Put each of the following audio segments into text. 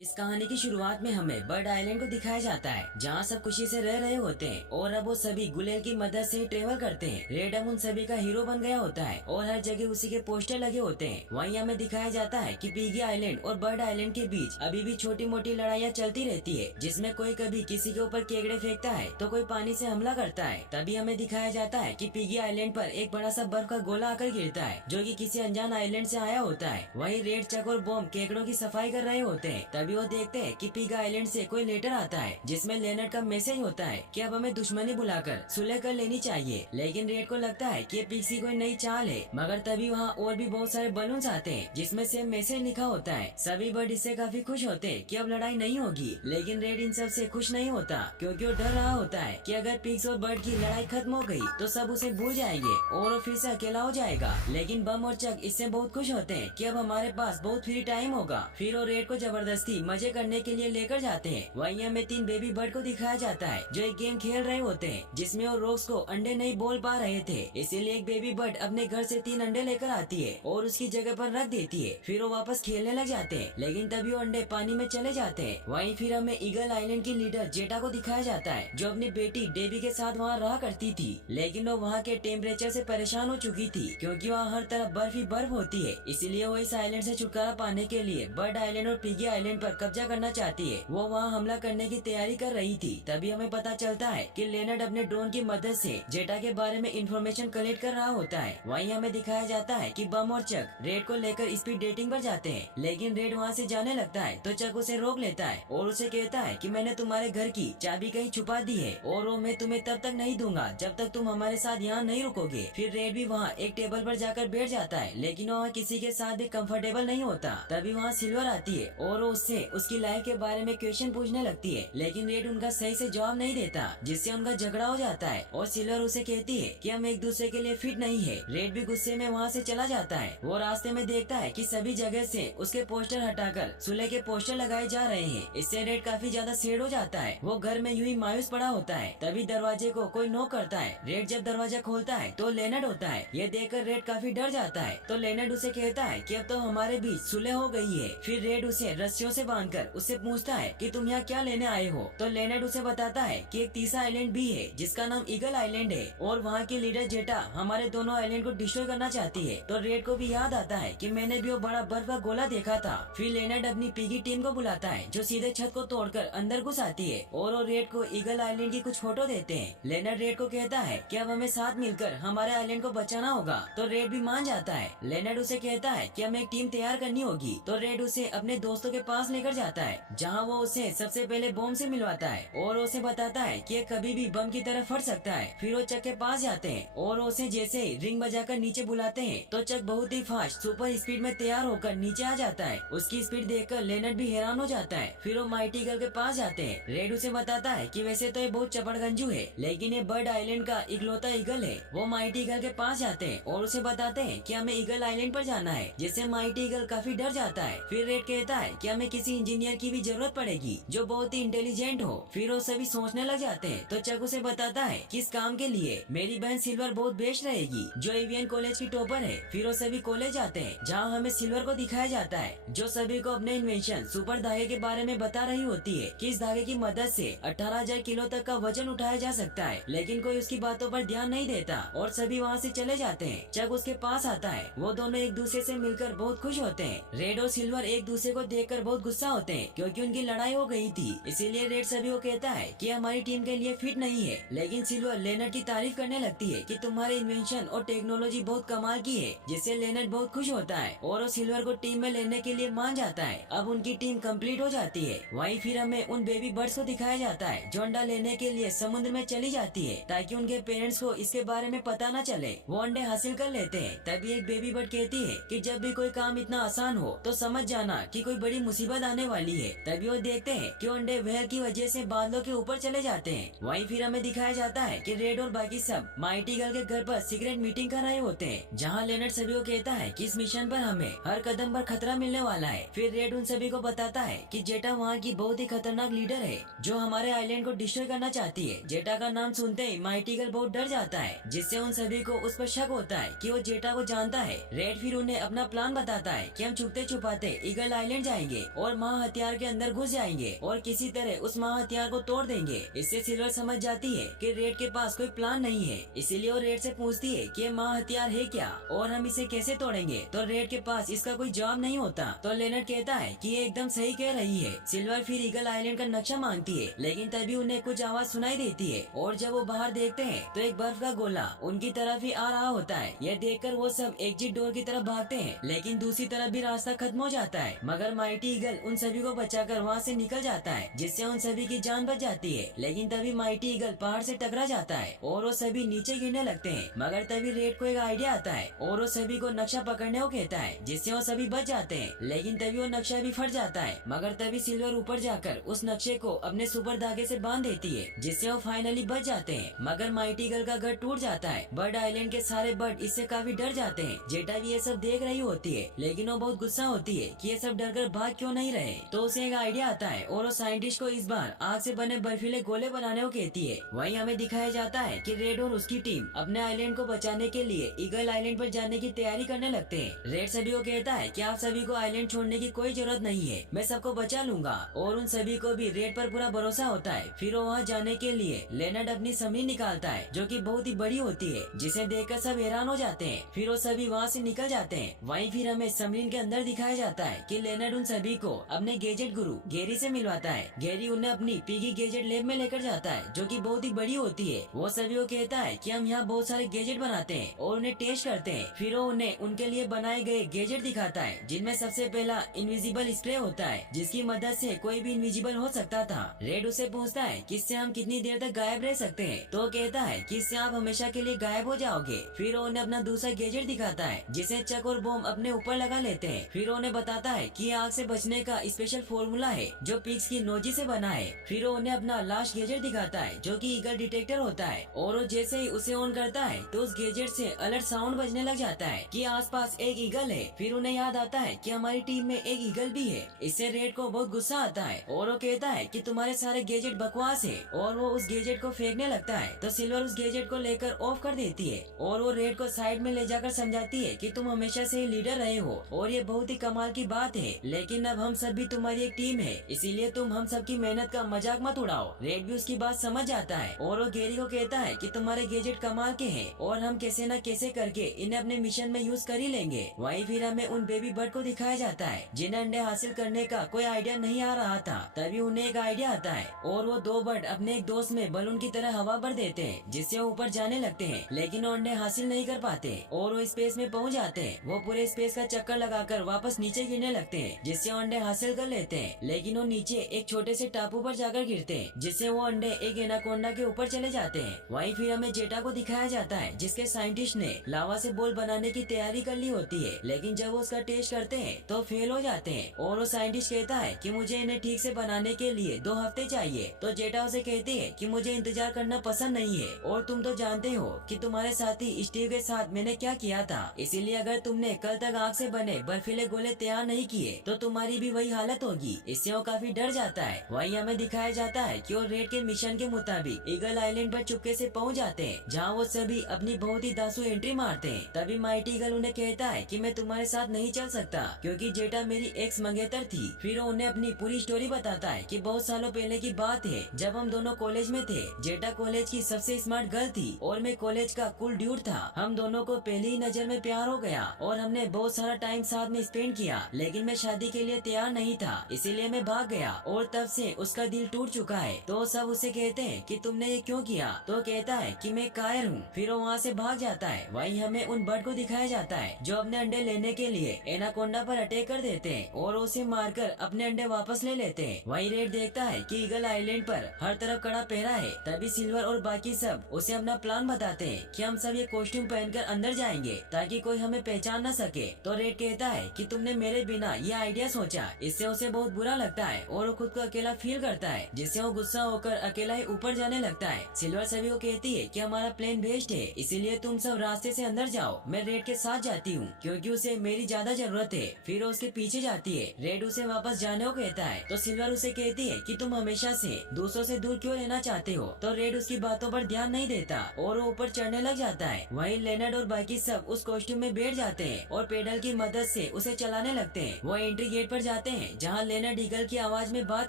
इस कहानी की शुरुआत में हमें बर्ड आइलैंड को दिखाया जाता है, जहाँ सब खुशी से रह रहे होते हैं और अब वो सभी गुलेल की मदद से ट्रेवल करते हैं। रेड अब उन सभी का हीरो बन गया होता है और हर जगह उसी के पोस्टर लगे होते हैं। वहीं हमें दिखाया जाता है कि पिगी आइलैंड और बर्ड आइलैंड के बीच अभी भी छोटी मोटी लड़ाइयाँ चलती रहती है, जिसमें कोई कभी किसी के ऊपर केकड़े फेंकता है तो कोई पानी से हमला करता है। तभी हमें दिखाया जाता है कि पिगी आइलैंड पर एक बड़ा सा बर्फ का गोला आकर गिरता है, जो कि किसी अनजान आइलैंड से आया होता है। वहीं रेड, चक और बॉम्ब केकड़ों की सफाई कर रहे होते हैं। तभी वो देखते हैं कि पिग आइलैंड से कोई लेटर आता है, जिसमें लेनर्ड का मैसेज होता है कि अब हमें दुश्मनी बुलाकर सुलह कर लेनी चाहिए। लेकिन रेड को लगता है कि ये पिग की कोई नई चाल है, मगर तभी वहाँ और भी बहुत सारे बलून्स आते हैं, जिसमें सेम मैसेज लिखा होता है। सभी बर्ड इससे काफी खुश होते हैं कि अब लड़ाई नहीं होगी। लेकिन रेड इन सब से खुश नहीं होता, क्योंकि वो डर रहा होता है कि अगर पिग्स और बर्ड की लड़ाई खत्म हो गई तो सब उसे भूल जाएंगे और वो फिर से अकेला हो जाएगा। लेकिन बम और चक इससे बहुत खुश होते हैं कि अब हमारे पास बहुत फ्री टाइम होगा। फिर वो रेड को जबरदस्ती मजे करने के लिए लेकर जाते हैं। वहीं हमें 3 बेबी बर्ड को दिखाया जाता है, जो एक गेम खेल रहे होते हैं, जिसमें वो रोक्स को अंडे नहीं बोल पा रहे थे। इसीलिए एक बेबी बर्ड अपने घर से 3 अंडे लेकर आती है और उसकी जगह पर रख देती है। फिर वो वापस खेलने लग जाते हैं, लेकिन तभी वो अंडे पानी में चले जाते हैं। वहीं फिर हमें ईगल आइलैंड की लीडर जेटा को दिखाया जाता है, जो अपनी बेटी डेबी के साथ वहाँ रहा करती थी। लेकिन वो वहाँ के टेम्परेचर से परेशान हो चुकी थी, क्योंकि वहाँ हर तरफ बर्फ ही बर्फ होती है। इसीलिए वो इस आइलैंड से छुटकारा पाने के लिए बर्ड आइलैंड और पिगी आइलैंड पर कब्जा करना चाहती है। वो वहाँ हमला करने की तैयारी कर रही थी। तभी हमें पता चलता है कि लेनर्ड अपने ड्रोन की मदद से जेटा के बारे में इंफॉर्मेशन कलेक्ट कर रहा होता है। वहीं हमें दिखाया जाता है कि बम और चक रेड को लेकर स्पीड डेटिंग पर जाते हैं, लेकिन रेड वहाँ से जाने लगता है तो चक उसे रोक लेता है और उसे कहता है कि मैंने तुम्हारे घर की चाबी कहीं छुपा दी है और वो मैं तुम्हें तब तक नहीं दूंगा जब तक तुम हमारे साथ यहाँ नहीं रुकोगे। फिर रेड भी वहाँ एक टेबल पर जाकर बैठ जाता है, लेकिन वहाँ किसी के साथ भी कंफर्टेबल नहीं होता। तभी वहाँ सिल्वर आती है और वो उससे उसकी लाइफ के बारे में क्वेश्चन पूछने लगती है, लेकिन रेड उनका सही से जवाब नहीं देता, जिससे उनका झगड़ा हो जाता है और सिल्वर उसे कहती है कि हम एक दूसरे के लिए फिट नहीं है। रेड भी गुस्से में वहाँ से चला जाता है। वो रास्ते में देखता है कि सभी जगह से उसके पोस्टर हटाकर सुलह के पोस्टर लगाए जा रहे हैं। इससे रेड काफी ज्यादा सैड हो जाता है। वो घर में यूं ही मायूस पड़ा होता है। तभी दरवाजे को कोई नॉक करता है। रेड जब दरवाजा खोलता है तो लेनर्ड होता है। ये देखकर रेड काफी डर जाता है। तो लेनर्ड उसे कहता है कि अब तो हमारे बीच सुलह हो गई है। फिर रेड उसे रस्सियों से बांधकर उससे पूछता है कि तुम यहाँ क्या लेने आए हो। तो लेनर्ड उसे बताता है कि एक तीसरा आइलैंड भी है, जिसका नाम ईगल आइलैंड है और वहाँ की लीडर जेटा हमारे दोनों आइलैंड को डिस्ट्रॉय करना चाहती है। तो रेड को भी याद आता है कि मैंने भी वो बड़ा बर्फ का गोला देखा था। फिर लेनर्ड अपनी पिगी टीम को बुलाता है, जो सीधे छत को तोड़कर अंदर घुस आती है और वो रेड को ईगल आइलैंड की कुछ फोटो देते हैं। लेनर्ड रेड को कहता है कि अब हमें साथ मिलकर हमारे आइलैंड को बचाना होगा। तो रेड भी मान जाता है। लेनर्ड उसे कहता है कि हमें एक टीम तैयार करनी होगी। तो रेड उसे अपने दोस्तों के पास लेकर जाता है, जहाँ वो उसे सबसे पहले बॉम्ब से मिलवाता है और उसे बताता है कि ये कभी भी बम की तरह फट सकता है। फिर वो चक के पास जाते हैं और उसे जैसे ही रिंग बजाकर नीचे बुलाते हैं तो चक बहुत ही फास्ट सुपर स्पीड में तैयार होकर नीचे आ जाता है। उसकी स्पीड देखकर लेनर्ड भी हैरान हो जाता है। फिर वो माइटी ईगल के पास जाते हैं। रेड उसे बताता है कि वैसे तो ये बहुत चपड़गंजू है, लेकिन ये बर्ड आइलैंड का इकलौता ईगल है। वो माइटी ईगल के पास जाते हैं और उसे बताते हैं कि हमें ईगल आइलैंड पर जाना है, जिससे माइटी ईगल काफी डर जाता है। फिर रेड कहता है कि हमें किसी इंजीनियर की भी जरूरत पड़ेगी जो बहुत ही इंटेलिजेंट हो। फिर वो सभी सोचने लग जाते हैं। तो चक उसे बताता है कि इस काम के लिए मेरी बहन सिल्वर बहुत बेस्ट रहेगी, जो एवियन कॉलेज की टॉपर है। फिर वो सभी कॉलेज जाते हैं, जहाँ हमें सिल्वर को दिखाया जाता है, जो सभी को अपने इन्वेंशन सुपर धागे के बारे में बता रही होती है कि इस धागे की मदद से 18,000 किलो तक का वजन उठाया जा सकता है। लेकिन कोई उसकी बातों पर ध्यान नहीं देता और सभी वहाँ से चले जाते हैं। चक उसके पास आता है। वो दोनों एक दूसरे से मिलकर बहुत खुश होते हैं। रेड और सिल्वर एक दूसरे को देखकर बहुत गुस्सा होते हैं, क्योंकि उनकी लड़ाई हो गई थी। इसीलिए रेड सभी को कहता है कि हमारी टीम के लिए फिट नहीं है। लेकिन सिल्वर लेनर्ड की तारीफ करने लगती है कि तुम्हारे इन्वेंशन और टेक्नोलॉजी बहुत कमाल की है, जिससे लेनर्ड बहुत खुश होता है और वो सिल्वर को टीम में लेने के लिए मान जाता है। अब उनकी टीम कंप्लीट हो जाती है। वहीं फिर हमें उन बेबी बर्ड्स को दिखाया जाता है, जो अंडा लेने के लिए समुद्र में चली जाती है, ताकि उनके पेरेंट्स को इसके बारे में पता न चले। वो अंडे हासिल कर लेते हैं। तभी एक बेबी बर्ड कहती है कि जब भी कोई काम इतना आसान हो तो समझ जाना कि कोई बड़ी मुसीबत आने वाली है। तभी वो देखते हैं कि अंडे वेल की वजह से बादलों के ऊपर चले जाते हैं। वहीं फिर हमें दिखाया जाता है कि रेड और बाकी सब माइटी ईगल के घर पर सीक्रेट मीटिंग कर रहे होते हैं, जहाँ लेनर्ड सभी को कहता है कि इस मिशन पर हमें हर कदम पर खतरा मिलने वाला है। फिर रेड उन सभी को बताता है कि जेटा वहाँ की बहुत ही खतरनाक लीडर है, जो हमारे आइलैंड को डिस्ट्रॉय करना चाहती है। जेटा का नाम सुनते ही माइटी ईगल बहुत डर जाता है, जिससे उन सभी को उस पर शक होता है कि वो जेटा को जानता है। रेड फिर उन्हें अपना प्लान बताता है कि हम छुपते छुपाते ईगल आइलैंड जाएंगे और और महा हथियार के अंदर घुस जाएंगे और किसी तरह उस महा हथियार को तोड़ देंगे। इससे सिल्वर समझ जाती है कि रेड के पास कोई प्लान नहीं है, इसीलिए वो रेड से पूछती है कि ये महा हथियार है क्या और हम इसे कैसे तोड़ेंगे। तो रेड के पास इसका कोई जवाब नहीं होता। तो लेनर्ड कहता है कि ये एकदम सही कह रही है। सिल्वर फिर ईगल आइलैंड का नक्शा मांगती है, लेकिन तभी उन्हें कुछ आवाज सुनाई देती है और जब वो बाहर देखते हैं तो एक बर्फ का गोला उनकी तरफ ही आ रहा होता है। यह देखकर वो सब एग्जिट डोर की तरफ भागते हैं, लेकिन दूसरी तरफ भी रास्ता खत्म हो जाता है। मगर माइटी ईगल उन सभी को बचाकर वहाँ से निकल जाता है, जिससे उन सभी की जान बच जाती है। लेकिन तभी माइटी ईगल पहाड़ से टकरा जाता है और वो सभी नीचे गिरने लगते हैं। मगर तभी रेड को एक आइडिया आता है और वो सभी को नक्शा पकड़ने को कहता है, जिससे वो सभी बच जाते हैं। लेकिन तभी वो नक्शा भी फट जाता है। मगर तभी सिल्वर ऊपर जाकर उस नक्शे को अपने सुपर धागे से बांध देती है, जिससे वो फाइनली बच जाते हैं। मगर माइटी ईगल का घर टूट जाता है। बर्ड आइलैंड के सारे बर्ड इससे काफी डर जाते हैं। जेटा भी ये सब देख रही होती है, लेकिन वो बहुत गुस्सा होती है कि ये सब डरकर भाग क्यों नहीं रहे। तो उसे एक आइडिया आता है और वो साइंटिस्ट को इस बार आग से बने बर्फीले गोले बनाने को कहती है। वहीं हमें दिखाया जाता है कि रेड और उसकी टीम अपने आइलैंड को बचाने के लिए ईगल आइलैंड पर जाने की तैयारी करने लगते हैं। रेड सभी को कहता है कि आप सभी को आइलैंड छोड़ने की कोई जरूरत नहीं है, मैं सबको बचा लूंगा। और उन सभी को भी रेड पर पूरा भरोसा होता है। फिर वो वहाँ जाने के लिए लेनर्ड अपनी सबमरीन निकालता है, जो कि बहुत ही बड़ी होती है, जिसे देखकर सब हैरान हो जाते हैं। फिर वो सभी वहाँ से निकल जाते हैं। वहीं फिर हमें सबमरीन के अंदर दिखाया जाता है कि लेनर्ड उन सभी को अपने गैजेट गुरु गेरी से मिलवाता है। गेरी उन्हें अपनी पिगी गैजेट लैब में लेकर जाता है, जो कि बहुत ही बड़ी होती है। वो सभी को कहता है कि हम यहाँ बहुत सारे गैजेट बनाते हैं और उन्हें टेस्ट करते हैं। फिर वो उन्हें उनके लिए बनाए गए गैजेट दिखाता है, जिनमें सबसे पहला इनविजिबल स्प्रे होता है, जिसकी मदद से कोई भी इनविजिबल हो सकता था। रेड उसे पूछता है कि इससे हम कितनी देर तक गायब रह सकते हैं। तो कहता है कि इससे आप हमेशा के लिए गायब हो जाओगे। फिर वो उन्हें अपना दूसरा गैजेट दिखाता है, जिसे चक और बॉम्ब अपने ऊपर लगा लेते हैं। फिर उन्हें बताता है कि आग से बचने का स्पेशल फॉर्मूला है, जो पिग्स की नोजी से बना है। फिर वो उन्हें अपना लास्ट गैजेट दिखाता है, जो कि ईगल डिटेक्टर होता है। और वो जैसे ही उसे ऑन करता है तो उस गैजेट से अलर्ट साउंड बजने लग जाता है कि आसपास एक ईगल है। फिर उन्हें याद आता है कि हमारी टीम में एक ईगल भी है। इससे रेड को बहुत गुस्सा आता है और वो कहता है कि तुम्हारे सारे गैजेट बकवास है, और वो उस गैजेट को फेंकने लगता है। तो सिल्वर उस गैजेट को लेकर ऑफ कर देती है और वो रेड को साइड में ले जाकर समझाती है कि तुम हमेशा से ही लीडर रहे हो और ये बहुत ही कमाल की बात है, लेकिन अब हम सब भी तुम्हारी एक टीम है, इसीलिए तुम हम सब की मेहनत का मजाक मत उड़ाओ। रेड भी उसकी बात समझ जाता है और वो गेरी को कहता है कि तुम्हारे गैजेट कमाल के हैं और हम कैसे न कैसे करके इन्हें अपने मिशन में यूज कर ही लेंगे। वहीं फिर हमें उन बेबी बर्ड को दिखाया जाता है, जिन्हें अंडे हासिल करने का कोई आइडिया नहीं आ रहा था। तभी उन्हें एक आइडिया आता है और वो दो बर्ड अपने एक दोस्त में बलून की तरह हवा भर देते हैं, जिससे वो ऊपर जाने लगते हैं, लेकिन वो अंडे हासिल नहीं कर पाते और वो स्पेस में पहुंच जाते हैं। वो पूरे स्पेस का चक्कर लगाकर वापस नीचे गिरने लगते हैं, जिससे वो अंडे हासिल कर लेते हैं। लेकिन वो नीचे एक छोटे से टापू पर जाकर गिरते हैं, जिससे वो अंडे एक एनाकोंडा के ऊपर चले जाते हैं। वहीं फिर हमें जेटा को दिखाया जाता है, जिसके साइंटिस्ट ने लावा से बॉल बनाने की तैयारी कर ली होती है, लेकिन जब वो उसका टेस्ट करते हैं तो फेल हो जाते हैं। और वो साइंटिस्ट कहता है कि मुझे इन्हें ठीक से बनाने के लिए 2 हफ्ते चाहिए। तो जेटा उसे कहती है कि मुझे इंतजार करना पसंद नहीं है और तुम तो जानते हो कि तुम्हारे साथी स्टीव के साथ मैंने क्या किया था, इसीलिए अगर तुमने कल तक आग से बने बर्फीले गोले तैयार नहीं किए तो तुम्हारी भी वही हालत होगी। इससे वो काफी डर जाता है। वहीं हमें दिखाया जाता है कि वो रेड के मिशन के मुताबिक ईगल आइलैंड पर चुपके से पहुंच जाते हैं, जहां वो सभी अपनी बहुत ही दासू एंट्री मारते हैं। तभी माइटी ईगल उन्हें कहता है कि मैं तुम्हारे साथ नहीं चल सकता, क्योंकि जेटा मेरी एक्स मंगेतर थी। फिर वो उन्हें अपनी पूरी स्टोरी बताता है कि बहुत सालों पहले की बात है, जब हम दोनों कॉलेज में थे। जेटा कॉलेज की सबसे स्मार्ट गर्ल थी और मैं कॉलेज का कूल ड्यूड था। हम दोनों को पहली ही नजर में प्यार हो गया और हमने बहुत सारा टाइम साथ में स्पेंड किया, लेकिन मैं शादी के लिए तैयार नहीं था, इसीलिए मैं भाग गया और तब से उसका दिल टूट चुका है। तो सब उसे कहते हैं कि तुमने ये क्यों किया? तो कहता है कि मैं कायर हूँ। फिर वो वहाँ से भाग जाता है। वहीं हमें उन बर्ड को दिखाया जाता है, जो अपने अंडे लेने के लिए एनाकोंडा पर अटैक कर देते हैं और उसे मारकर अपने अंडे वापस ले लेते हैं। वहीं रेड देखता है कि ईगल आइलैंड पर हर तरफ कड़ा पहरा है। तभी सिल्वर और बाकी सब उसे अपना प्लान बताते हैं कि हम सब ये कॉस्ट्यूम पहनकर अंदर जाएंगे ताकि कोई हमें पहचान न सके। तो रेड कहता है कि तुमने मेरे बिना ये आइडिया सोचा। इससे उसे बहुत बुरा लगता है और वो खुद को अकेला फील करता है, जिससे वो गुस्सा होकर अकेला ही ऊपर जाने लगता है। सिल्वर सभी को कहती है कि हमारा प्लान बेस्ट है, इसीलिए तुम सब रास्ते से अंदर जाओ, मैं रेड के साथ जाती हूँ क्योंकि उसे मेरी ज्यादा जरूरत है। फिर वो उसके पीछे जाती है। रेड उसे वापस जाने को कहता है तो सिल्वर उसे कहती है कि तुम हमेशा से दूसरों से दूर क्यों रहना चाहते हो। तो रेड उसकी बातों पर ध्यान नहीं देता और वो ऊपर चढ़ने लग जाता है। वहीं लेनर्ड और बाकी सब उस कॉस्ट्यूम में बैठ जाते हैं और पेडल की मदद से उसे चलाने लगते हैं। वो एंट्री गेट पर जाते आते हैं जहाँ लेनर्ड ईगल की आवाज में बात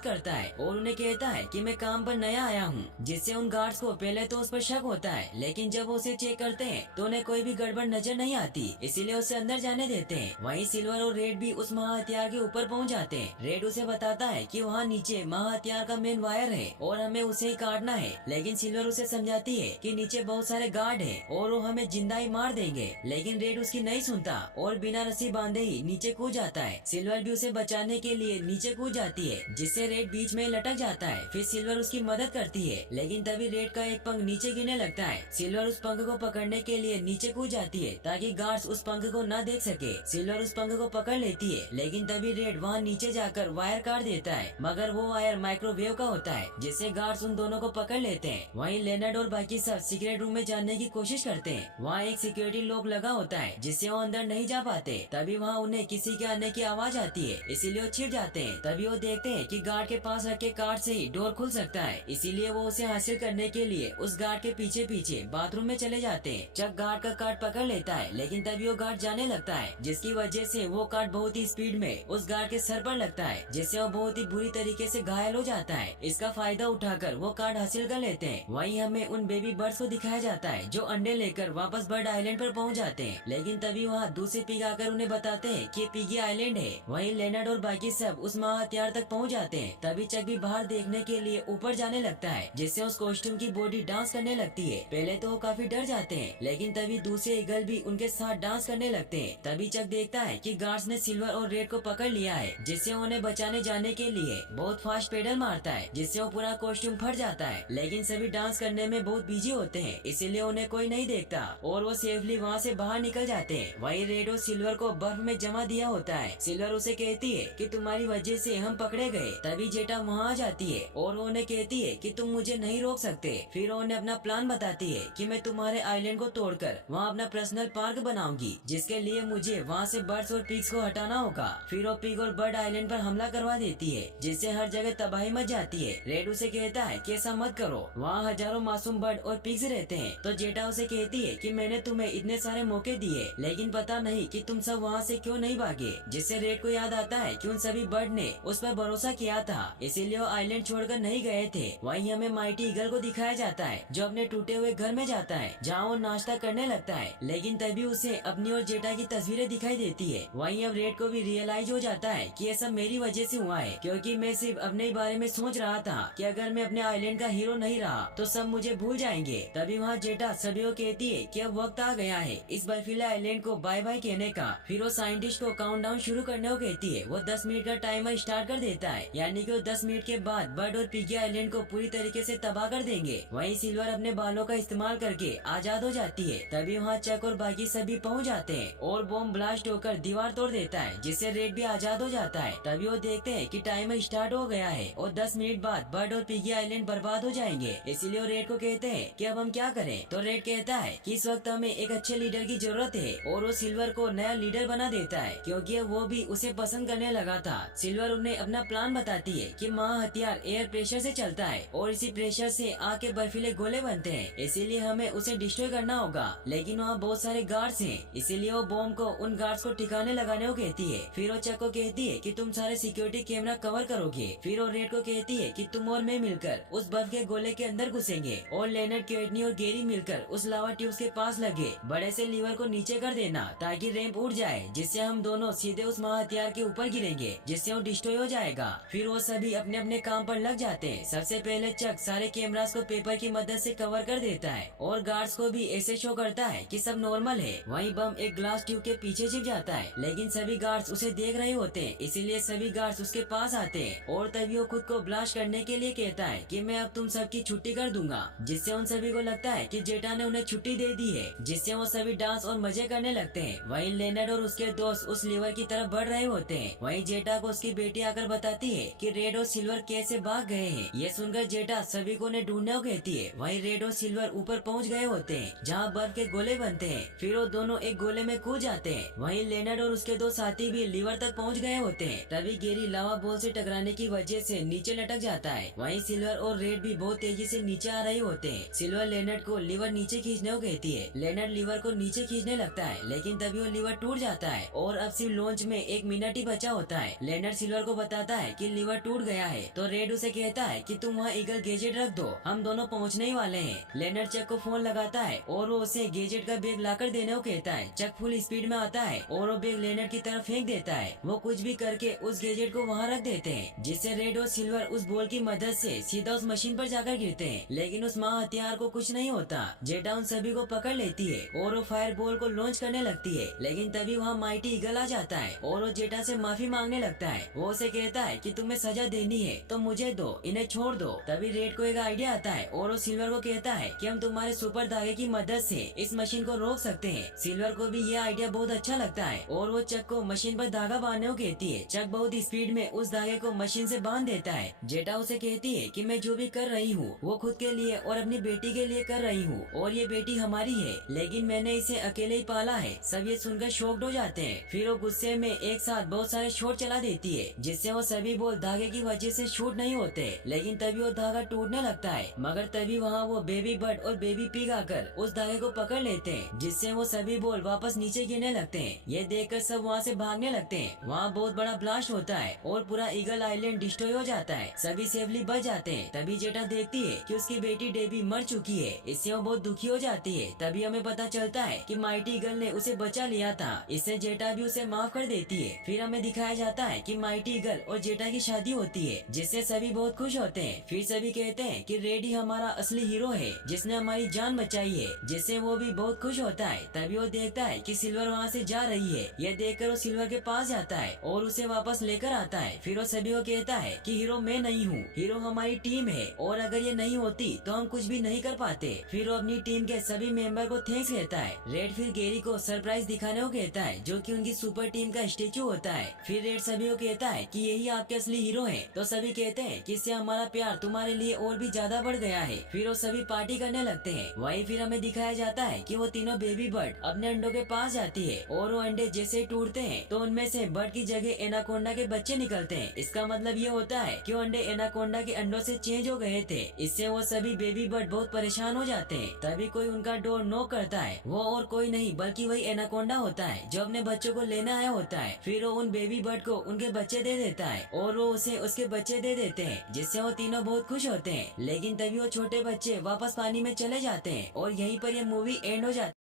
करता है और उन्हें कहता है कि मैं काम पर नया आया हूँ, जिससे उन गार्ड्स को पहले तो उस पर शक होता है, लेकिन जब वो उसे चेक करते हैं तो उन्हें कोई भी गड़बड़ नजर नहीं आती, इसीलिए उसे अंदर जाने देते हैं। वहीं सिल्वर और रेड भी उस महा हथियार के ऊपर पहुँच जाते हैं। रेड उसे बताता है कि वहाँ नीचे महा हथियार का मेन वायर है और हमें उसे ही काटना है, लेकिन सिल्वर उसे समझाती है कि नीचे बहुत सारे गार्ड है और वो हमें जिंदा ही मार देंगे, लेकिन रेड उसकी नहीं सुनता और बिना रस्सी बांधे ही नीचे कूद जाता है। सिल्वर भी उसे बचाने के लिए नीचे कूद जाती है, जिससे रेड बीच में लटक जाता है। फिर सिल्वर उसकी मदद करती है, लेकिन तभी रेड का एक पंख नीचे गिरने लगता है। सिल्वर उस पंख को पकड़ने के लिए नीचे कूद जाती है ताकि गार्ड्स उस पंख को न देख सके। सिल्वर उस पंख को पकड़ लेती है, लेकिन तभी रेड वहाँ नीचे जाकर वायर काट देता है, मगर वो वायर माइक्रोवेव का होता है, जिससे गार्ड्स उन दोनों को पकड़ लेते हैं। वहीं लेनर्ड और बाकी सब सीक्रेट रूम में जाने की कोशिश करते हैं। वहाँ एक सिक्योरिटी लॉक लगा होता है, जिससे वो अंदर नहीं जा पाते। तभी वहाँ उन्हें किसी के आने की आवाज आती है, इसीलिए वो छिप जाते हैं। तभी वो देखते हैं कि गार्ड के पास रखे कार्ड से ही डोर खुल सकता है, इसीलिए वो उसे हासिल करने के लिए उस गार्ड के पीछे पीछे बाथरूम में चले जाते हैं। चक गार्ड का कार्ड पकड़ लेता है, लेकिन तभी वो गार्ड जाने लगता है, जिसकी वजह से वो कार्ड बहुत ही स्पीड में उस गार्ड के सर पर लगता है, जिससे वो बहुत ही बुरी तरीके से घायल हो जाता है। इसका फायदा उठाकर वो कार्ड हासिल कर लेते हैं। वहीं हमें उन बेबी बर्ड्स को दिखाया जाता है जो अंडे लेकर वापस बर्ड आइलैंड पर पहुंच जाते हैं, लेकिन तभी वहाँ दूसरे पिग आकर उन्हें बताते हैं कि पिगी आइलैंड है। वहीं लेनर्ड और बाकी सब उस महा हथियार तक पहुंच जाते हैं। तभी चक भी बाहर देखने के लिए ऊपर जाने लगता है, जिससे उस कॉस्ट्यूम की बॉडी डांस करने लगती है। पहले तो वो काफी डर जाते हैं, लेकिन तभी दूसरे ईगल भी उनके साथ डांस करने लगते हैं। तभी चक देखता है कि गार्ड्स ने सिल्वर और रेड को पकड़ लिया है, जिससे उन्हें बचाने जाने के लिए बहुत फास्ट पेडल मारता है, जिससे वो पूरा कॉस्ट्यूम फट जाता है। लेकिन सभी डांस करने में बहुत बिजी होते हैं, इसीलिए उन्हें कोई नहीं देखता और वो सेफली वहाँ से बाहर निकल जाते हैं। वहीं रेड और सिल्वर को बर्फ में जमा दिया होता है। सिल्वर उसे कहती है कि तुम्हारी वजह से हम पकड़े गए। तभी जेटा वहाँ आ जाती है और वो उन्हें कहती है कि तुम मुझे नहीं रोक सकते। फिर वो उन्हें अपना प्लान बताती है कि मैं तुम्हारे आइलैंड को तोड़कर वहाँ अपना पर्सनल पार्क बनाऊंगी, जिसके लिए मुझे वहाँ से बर्ड्स और पिग्स को हटाना होगा। फिर वो पिग और बर्ड आइलैंड पर हमला करवा देती है, जिससे हर जगह तबाही मच जाती है। रेड उसे कहता है कि ऐसा मत करो, वहाँ हजारों मासूम बर्ड और पिग्स रहते हैं। तो जेटा उसे कहती है कि मैंने तुम्हें इतने सारे मौके दिए, लेकिन पता नहीं कि तुम सब वहाँ से क्यों नहीं भागे। जिससे रेड को याद आता है कि उन सभी बर्ड ने उस पर भरोसा किया था, इसीलिए वो आइलैंड छोड़कर नहीं गए थे। वहीं हमें माइटी ईगल को दिखाया जाता है, जो अपने टूटे हुए घर में जाता है, जहाँ वो नाश्ता करने लगता है, लेकिन तभी उसे अपनी और जेटा की तस्वीरें दिखाई देती है। वहीं अब रेड को भी रियलाइज हो जाता है कि ये सब मेरी वजह से हुआ है, क्योंकि मैं सिर्फ अपने ही बारे में सोच रहा था कि अगर मैं अपने आइलैंड का हीरो नहीं रहा तो सब मुझे भूल जाएंगे। तभी वहाँ जेटा सभी को कहती है कि अब वक्त आ गया है इस बर्फीले आइलैंड को बाय बाय कहने का। फिर वो साइंटिस्ट को काउंटडाउन शुरू करने को कहती है। वो 10 मिनट का टाइमर स्टार्ट कर देता है, यानी कि वो 10 मिनट के बाद बर्ड और पिगी आइलैंड को पूरी तरीके से तबाह कर देंगे। वहीं सिल्वर अपने बालों का इस्तेमाल करके आजाद हो जाती है। तभी वहाँ चक और बाकी सभी पहुँच जाते हैं और बॉम्ब ब्लास्ट होकर दीवार तोड़ देता है, जिससे रेड भी आजाद हो जाता है। तभी वो देखते हैं कि टाइमर स्टार्ट हो गया है और 10 मिनट बाद बर्ड और पिगी आइलैंड बर्बाद हो जाएंगे। इसीलिए वो रेड को कहते हैं कि अब हम क्या करें। तो रेड कहता है कि इस वक्त हमें एक अच्छे लीडर की जरूरत है और वो सिल्वर को नया लीडर बना देता है, क्योंकि वो भी उसे पसंद करने लगा था। सिल्वर उन्हें अपना प्लान बताती है कि महा हथियार एयर प्रेशर से चलता है और इसी प्रेशर से आग के बर्फीले गोले बनते हैं, इसीलिए हमें उसे डिस्ट्रॉय करना होगा। लेकिन वहाँ बहुत सारे गार्ड्स हैं, इसीलिए वो बॉम्ब को उन गार्ड्स को ठिकाने लगाने को कहती है। फिर वो चक को कहती है कि तुम सारे सिक्योरिटी कैमरा कवर करोगे। फिर वो रेड को कहती है कि तुम और मैं मिलकर उस बर्फ के गोले के अंदर घुसेंगे और लेनर्ड, केटनी और गेरी मिलकर उस लावा ट्यूब्स के पास लगे बड़े से लीवर को नीचे कर देना ताकि रैंप उड़ जाए, जिससे हम दोनों सीधे उस महा हथियार के ऊपर गिरेंगे, जिससे वो डिस्ट्रॉय हो जाएगा। फिर वो सभी अपने अपने काम पर लग जाते हैं। सबसे पहले चक सारे कैमरास को पेपर की मदद से कवर कर देता है और गार्ड्स को भी ऐसे शो करता है कि सब नॉर्मल है। वहीं बम एक ग्लास ट्यूब के पीछे छिप जाता है, लेकिन सभी गार्ड्स उसे देख रहे होते हैं, इसीलिए सभी गार्ड्स उसके पास आते हैं और तभी वो खुद को ब्लास्ट करने के लिए कहता है कि मैं अब तुम सबकी छुट्टी कर दूंगा, जिससे उन सभी को लगता है कि जेटा ने उन्हें छुट्टी दे दी है, जिससे वो सभी डांस और मजे करने लगते हैं। वहीं लेनर्ड और उसके दोस्त उस लीवर की तरफ बढ़ रहे होते हैं। वहीं जेटा को उसकी बेटी आकर बताती है कि रेड और सिल्वर कैसे भाग गए हैं। ये सुनकर जेटा सभी को उन्हें ढूंढने को कहती है। वहीं रेड और सिल्वर ऊपर पहुंच गए होते हैं, जहां बर्फ के गोले बनते हैं। फिर वो दोनों एक गोले में कूद जाते हैं। वहीं लेनर्ड और उसके दो साथी भी लीवर तक पहुंच गए होते हैं। तभी गेरी लावा बॉल से टकराने की वजह से नीचे लटक जाता है। वहीं सिल्वर और रेड भी बहुत तेजी से नीचे आ रहे होते हैं। सिल्वर लेनर्ड को लीवर नीचे खींचने को कहती है। लेनर्ड लीवर को नीचे खींचने लगता है, लेकिन तभी वो लीवर टूट जाता है और अब सिर्फ लॉन्च में 1 मिनट ही बचा होता है। लेनर सिल्वर को बताता है कि लीवर टूट गया है, तो रेड उसे कहता है कि तुम वहाँ ईगल गैजेट रख दो, हम दोनों पहुँचने ही वाले हैं। लेनर चक को फोन लगाता है और वो उसे गैजेट का बैग लाकर देने को कहता है। चक फुल स्पीड में आता है और वो बैग लेनर की तरफ फेंक देता है। वो कुछ भी करके उस गैजेट को वहाँ रख देते हैं, जिससे रेड और सिल्वर उस बॉल की मदद से सीधा उस मशीन पर जाकर गिरते हैं। लेकिन उस महा हथियार को कुछ नहीं होता। जेटा उन सभी को पकड़ लेती है और वो फायर बॉल को लॉन्च करने लगती है। लेकिन तभी वहाँ माइटी ईगल आ जाता है और वो जेटा से माफी मांगने लगता है। वो उसे कहता है कि तुम्हें सजा देनी है तो मुझे दो, इन्हें छोड़ दो। तभी रेड को एक आइडिया आता है और वो सिल्वर को कहता है कि हम तुम्हारे सुपर धागे की मदद से इस मशीन को रोक सकते हैं। सिल्वर को भी ये आइडिया बहुत अच्छा लगता है और वो चक को मशीन पर धागा बांधने को कहती है। चक बहुत स्पीड में उस धागे को मशीन से बांध देता है। जेटा उसे कहती है कि मैं जो भी कर रही हूँ वो खुद के लिए और अपनी बेटी के लिए कर रही हूँ और ये बेटी हमारी है, लेकिन मैंने इसे अकेले ही पाला है। सब ये सुनकर शॉक्ड हो जाते हैं। फिर वो गुस्से में एक साथ बहुत सारे शॉट चला देती है, जिससे वो सभी बॉल धागे की वजह से शूट नहीं होते। लेकिन तभी वो धागा टूटने लगता है, मगर तभी वहाँ वो बेबी बर्ड और बेबी पिग आकर उस धागे को पकड़ लेते हैं, जिससे वो सभी बॉल वापस नीचे गिरने लगते हैं। ये देखकर सब वहाँ से भागने लगते हैं। वहाँ बहुत बड़ा ब्लास्ट होता है और पूरा ईगल आइलैंड डिस्ट्रॉय हो जाता है। सभी सेफली बच जाते हैं। तभी जेटा देखती है कि उसकी बेटी डेबी मर चुकी है। इससे वो बहुत दुखी हो जाती है। तभी हमें पता चलता है कि माइटी ईगल ने उसे बचा लिया था। इससे जेटा भी उसे माफ कर देती है। फिर हमें दिखाया जाता है कि माइटी ईगल और जेटा की शादी होती है, जिससे सभी बहुत खुश होते हैं। फिर सभी कहते हैं कि रेड ही हमारा असली हीरो है, जिसने हमारी जान बचाई है, जिससे वो भी बहुत खुश होता है। तभी वो देखता है कि सिल्वर वहाँ से जा रही है। यह देखकर वो सिल्वर के पास जाता है और उसे वापस लेकर आता है। फिर वो सभी को कहता है कि हीरो मैं नहीं हूँ, हीरो हमारी टीम है और अगर ये नहीं होती तो हम कुछ भी नहीं कर पाते। फिर वो अपनी टीम के सभी मेंबर को थैंक्स कहता है। रेड फिर गेरी को सरप्राइज दिखाने को कहता है, जो कि उनकी सुपर टीम का स्टेचू होता है। फिर रेड सभी को कहता है कि यही आपके असली हीरो हैं। तो सभी कहते हैं कि इससे हमारा प्यार तुम्हारे लिए और भी ज्यादा बढ़ गया है। फिर वो सभी पार्टी करने लगते हैं। वहीं फिर हमें दिखाया जाता है कि वो तीनों बेबी बर्ड अपने अंडों के पास जाती है और वो अंडे जैसे ही टूटते हैं तो उनमें से बर्ड की जगह एनाकोंडा के बच्चे निकलते हैं। इसका मतलब ये होता है कि वो अंडे एनाकोंडा के अंडों से चेंज हो गए थे। इससे वो सभी बेबी बर्ड बहुत परेशान हो जाते हैं। तभी कोई उनका डोर नॉक करता है। वो और कोई नहीं बल्कि वही एनाकोंडा होता है जो अपने बच्चों को लेने आया होता है। फिर वो उन बेबी बर्ड को उनके बच्चे दे देता है और वो उसे उसके बच्चे दे देते हैं, जिससे वो तीनों बहुत खुश होते हैं। लेकिन तभी वो छोटे बच्चे वापस पानी में चले जाते हैं और यहीं पर ये मूवी एंड हो जाती है।